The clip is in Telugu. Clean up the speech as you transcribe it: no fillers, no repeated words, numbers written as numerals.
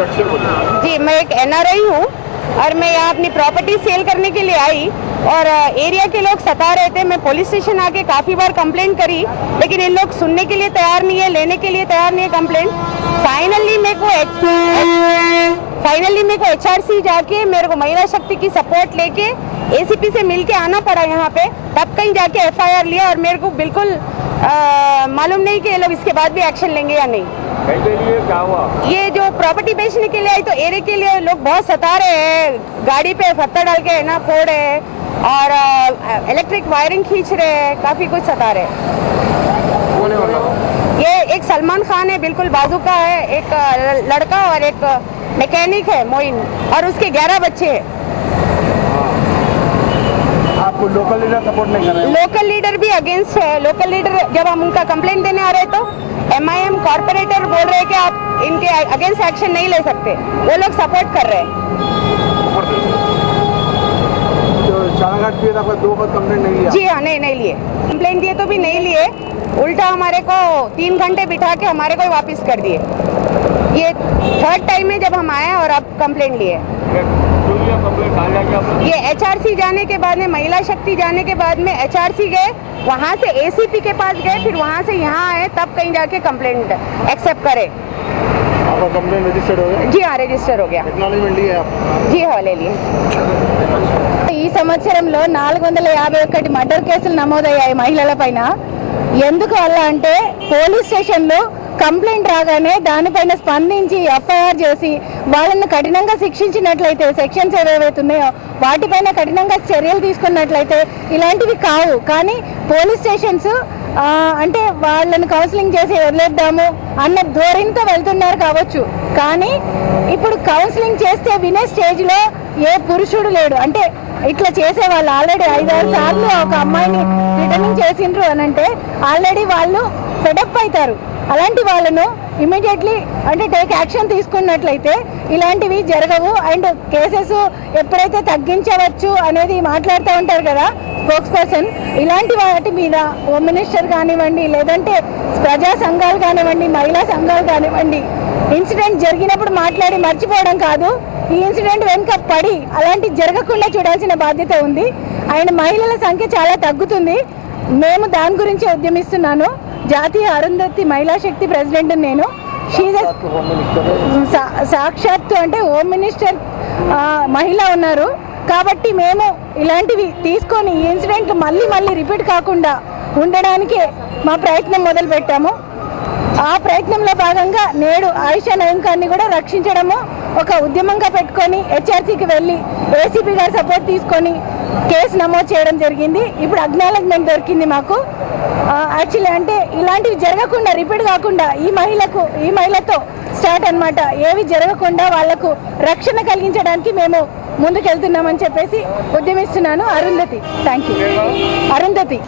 जी, मैं एक NRI हूँ और मैं यहाँ अपनी प्रॉपर्टी सेल करने के लिए आई और एरिया के लोग सता रहे थे। मैं पुलिस स्टेशन आके काफ़ी बार कंप्लेंट करी, लेकिन इन लोग सुनने के लिए तैयार नहीं है, लेने के लिए तैयार नहीं है कंप्लेंट। फाइनली मेरे को HRC जाके मेरे को महिला शक्ति की सपोर्ट लेके ACP से मिलके आना पड़ा यहाँ पे, तब कहीं जाके FIR लिया और मेरे को बिल्कुल मालूम नहीं कि ये लोग इसके बाद भी एक्शन लेंगे या नहीं। क्या हुआ? ये जो प्रॉपर्टी बेचने के लिए आई तो एरिया के लिए लोग बहुत सता रहे हैं, गाड़ी पे पत्थर डाल के ना फोड़ रहे हैं और इलेक्ट्रिक वायरिंग खींच रहे हैं, काफी कुछ सता रहे हैं। ये एक सलमान खान है, बिल्कुल बाजू का है, एक लड़का और एक मैकेनिक है मोइन, और उसके 11 बच्चे हैं। आपको लोकल लीडर सपोर्ट नहीं कर रहे? लोकल लीडर भी अगेंस्ट है। लोकल लीडर जब हम उनका कंप्लेंट देने आ रहे तो MIM कॉर्पोरेटर बोल रहे हैं कि आप इनके अगेंस्ट एक्शन नहीं ले सकते, वो लोग सपोर्ट कर रहे हैं। तो चाराघाट पे आपका 2 बार कंप्लेंट नहीं लिया? जी हाँ, नहीं लिए, कंप्लेंट दिए तो भी नहीं लिए, उल्टा हमारे को 3 घंटे बिठा के हमारे को वापस कर दिए। ये 3rd टाइम है जब हम आए और अब कंप्लेंट लिए। ये HRC जाने के बाद में, महिला शक्ति जाने के बाद में HRC गए, वहाँ से ACP के पास गए, फिर वहाँ से यहाँ आए, तब कहीं जाके कंप्लेंट एक्सेप्ट करे। आपका कंप्लेंट रजिस्टर्ड हो गया? जी हाँ, रजिस्टर हो गया। एक्नॉलेजमेंट लिए आप? जी हाँ, ले लिए। ఈ సంవత్సరంలో 451 మర్డర్ కేసులు నమోదయ్యాయి మహిళల పైన. ఎందుకు అలా అంటే పోలీస్ స్టేషన్లో కంప్లైంట్ రాగానే దానిపైన స్పందించి FIR చేసి వాళ్ళని కఠినంగా శిక్షించినట్లయితే, సెక్షన్స్ ఏవేవైతున్నాయో వాటిపైన కఠినంగా చర్యలు తీసుకున్నట్లయితే ఇలాంటివి కావు. కానీ పోలీస్ స్టేషన్స్ అంటే వాళ్ళని కౌన్సిలింగ్ చేసి వదిలేద్దాము అన్న ధోరణితో వెళ్తున్నారు కావచ్చు. కానీ ఇప్పుడు కౌన్సిలింగ్ చేస్తే వినే స్టేజ్లో ఏ పురుషుడు లేడు. అంటే ఇట్లా చేసేవాళ్ళు ఆల్రెడీ 5-6 సార్లు ఒక అమ్మాయిని రిటర్నింగ్ చేసిండ్రు అని అంటే ఆల్రెడీ వాళ్ళు ఫెడప్ అవుతారు. అలాంటి వాళ్ళను ఇమీడియట్లీ అంటే టేక్ యాక్షన్ తీసుకున్నట్లయితే ఇలాంటివి జరగవు. అండ్ కేసెస్ ఎప్పుడైతే తగ్గించవచ్చు అనేది మాట్లాడుతూ ఉంటారు కదా స్పోక్స్ పర్సన్, ఇలాంటి వాటి మీద హోమ్ మినిస్టర్ కానివ్వండి, లేదంటే ప్రజా సంఘాలు కానివ్వండి, మహిళా సంఘాలు కానివ్వండి, ఇన్సిడెంట్ జరిగినప్పుడు మాట్లాడి మర్చిపోవడం కాదు, ఈ ఇన్సిడెంట్ వెనుక పడి అలాంటి జరగకుండా చూడాల్సిన బాధ్యత ఉంది. అండ్ మహిళల సంఖ్య చాలా తగ్గుతుంది. మేము దాని గురించి ఉద్యమిస్తున్నాను. జాతీయ అరుంధతి మహిళా శక్తి ప్రెసిడెంట్ నేను. సాక్షాత్తు అంటే హోమ్ మినిస్టర్ మహిళ ఉన్నారు కాబట్టి మేము ఇలాంటివి తీసుకొని ఈ ఇన్సిడెంట్ మళ్ళీ రిపీట్ కాకుండా ఉండడానికే మా ప్రయత్నం మొదలు పెట్టాము. ఆ ప్రయత్నంలో భాగంగా నేడు ఆయిషా నయీం ఖాన్ని కూడా రక్షించడము ఒక ఉద్యమంగా పెట్టుకొని HRCకి వెళ్ళి ACP గారి సపోర్ట్ తీసుకొని కేసు నమోదు చేయడం జరిగింది. ఇప్పుడు అక్నాలెడ్జ్మెంట్ దొరికింది మాకు. యాక్చువల్లీ అంటే ఇలాంటివి జరగకుండా, రిపీట్ కాకుండా ఈ మహిళతో స్టార్ట్ అన్నమాట, ఏవి జరగకుండా వాళ్లకు రక్షణ కలిగించడానికి మేము ముందుకెళ్తున్నామని చెప్పేసి ఉద్యమిస్తున్నాను. అరుంధతి. Thank you. అరుంధతి.